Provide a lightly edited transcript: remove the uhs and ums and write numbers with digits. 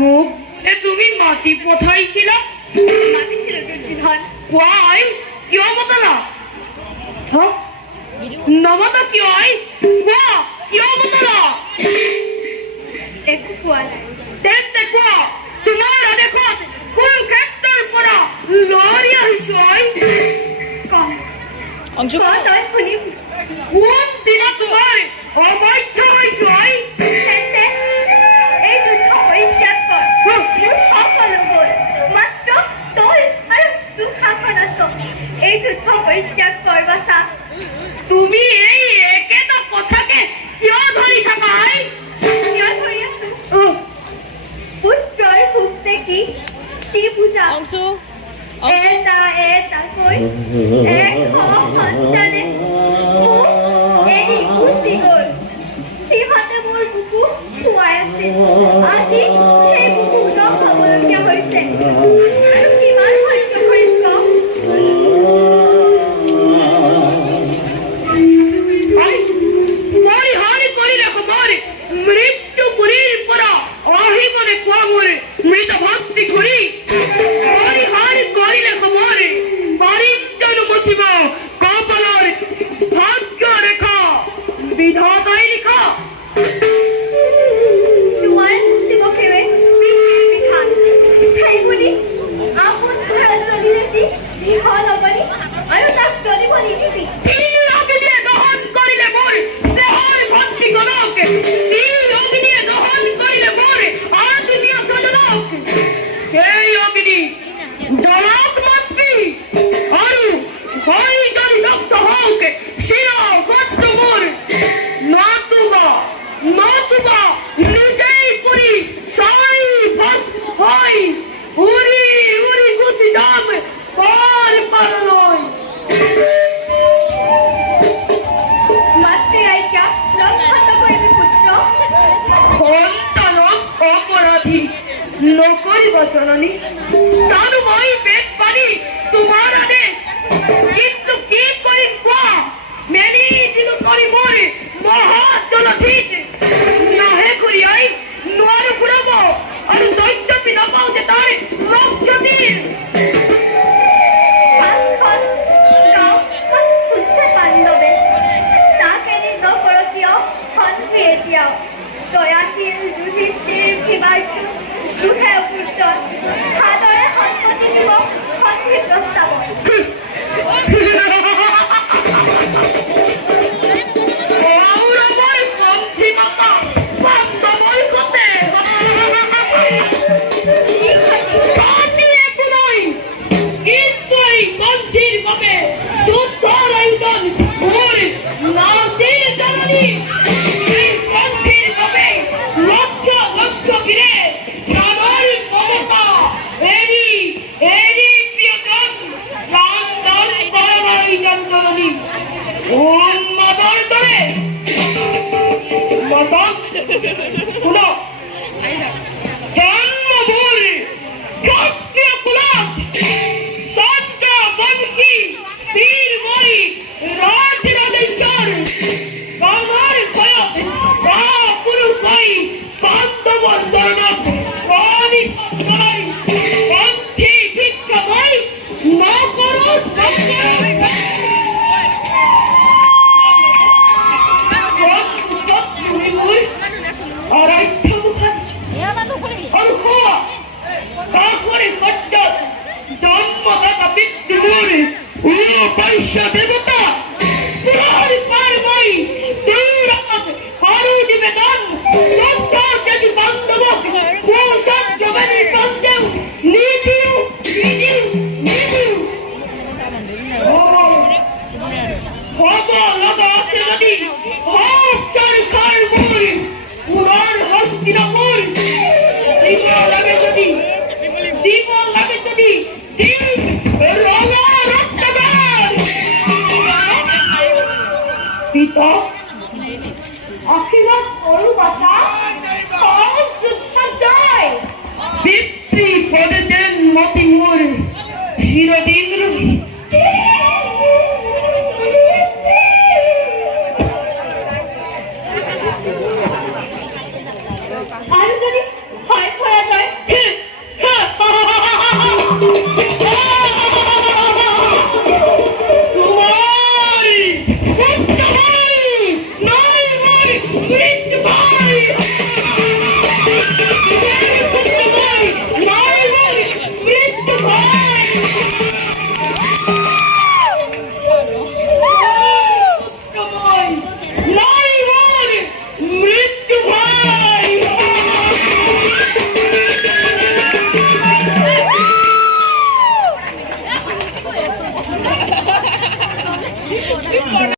মুখ এ তুমি মাটি পথাইছিল মাটি ছিল দুর্যোধন কোয়াই কিয় মতলা হ্যাঁ নমতা কিয় কোয়া কিয় মতলা একো কোৱা নাই তেন্তে কোৱা তোমাৰ আদেশত কুৰুক্ষেত্ৰৰ পৰা লৰি আহিছো কম কোৱা তই শুনিম কোন দিনা তোমাৰ অবৈধ হৈছো তেন্তে এই যুদ্ধ পৰিত্যাগ কৰ মোৰ সকলো গ'ল মাত্ৰ তই আৰু দুঃশাসন আছ এই যুদ্ধ পৰিত্যাগ কৰ বাচা তুমি এই একেটা কথাকে কিয় ধৰি থাকা কিয় ধৰি আছো পুত্ৰৰ সুখ দেখি কি বুজা এটা এটাকৈ সন্তানে মোক এৰি গুচি গ'ল সিহঁতে মোৰ বুকু খুৱাই আছিল আজি সেই বুকু উদং হ'বলগীয়া হৈছে আৰু কিমান সহ্য কৰিম কম পৰিহাৰ কৰিলে সময় মৃত্যু পুৰীৰ পৰা আহিবনে কোৱা মোৰ মৃত ভক্তি ঘূৰি পৰিহাৰ কৰিলে সময় পাৰিঞ্জনো মচিব কপালৰ ভাগ্য ৰেখা বিধাতাই লিখা দুৱাৰ মুচিব কেৱে পৃথিৱীৰ বিধান সেই বুলি আপোন ঘৰত জ্বলি ৰাতি বিহ নগলি আৰু তাক জ্বলিব নিদিবি চিল্লি অগ্নিয়ে দহন কৰিলে মোৰ স্নেহৰ ভক্তি গণক চিল্লি অগ্নিয়ে দহন কৰিলে মোৰ আত্মীয় স্বজনক সেই অগ্নি জলক মাতৃ আৰু হৈ যদি দগ্ধ হওক শিৰ গোত্ৰ মোৰ নতুবা নিজেই পুৰি চাই ভস্ম হৈ উৰি উৰি গুচি যাম পাৰ পাৰলৈ মাতৃৰাজ্ঞা লক্ষ্য নকৰিবি পুত্ৰ সন্তানক অপৰাধী নকৰিব জননী জানো মই পেট পানী তোমাৰ আদেশ কিন্তু কি কৰিম কোৱা মেলি দিলো কৰি মোৰ মহাজলধিত নাহে ঘূৰিয়াই নোৱাৰো ঘূৰাব আৰু দৈত্যপি নাপাওঁ যে তাৰ লক্ষ্যতিৰ পাঁচখন গাঁওখন খুজিছে পাণ্ডৱে তাক এৰি নকৰ কিয় সন্ধি এতিয়াও দয়াশীল যুধিষ্ঠিৰ ভীমাৰ্জুন দুহে অপূৰ্জন সাদৰে সন্মতি দিব সন্ধি প্ৰস্তাৱত কৌৰৱৰ পন্থী মাতা পাণ্ডৱৰ সতে কি ক্ষতি ক্ষতি একো নাই কিন্তু এই পন্থীৰ বাবে যুদ্ধৰ আয়োজন মোৰ নাছিল জননী এই পন্থীৰ বাবে লক্ষ লক্ষ বীৰে প্ৰাণৰ মমতা এৰি প্ৰিয়জন প্ৰাণদান কৰালৈ যাম জননী উন্মাদৰ দৰে মাতক শুনক জন্মভূৰ ক্ষত্ৰিয় কুলত সন্ত বংশী বীৰ মই ৰাজ ৰাজেশ্বৰ কামৰ ভয়ত পুৰুষ হৈ পাণ্ডৱৰ চৰণত কণী পঞ্চলাই পন্থী ভিক্ষা মই নকৰো আৰাধ্য মুখত আৰু কোৱা কাষৰে সত্যত জন্মদাতা পিতৃবোৰ বৈশ্য দেৱতা পুৰৰ পাৰ মই দেউৰাত আৰু নিবেদন যুদ্ধ যদি পাণ্ডৱক কুসংযোগেৰ পাণ্ডেও নিদিও হ'ব লগা আছে যদি হওক চৰকাৰ মোৰ পুনৰ হস্তিনাপুৰ দিব লাগে যদি ৰঙা ৰক্তগাৰ পিতা আশীৰ্বাদ কৰো বাচা যুদ্ধ জয় পিতৃ পদে যেন মতি মোৰ চিরদিন রহি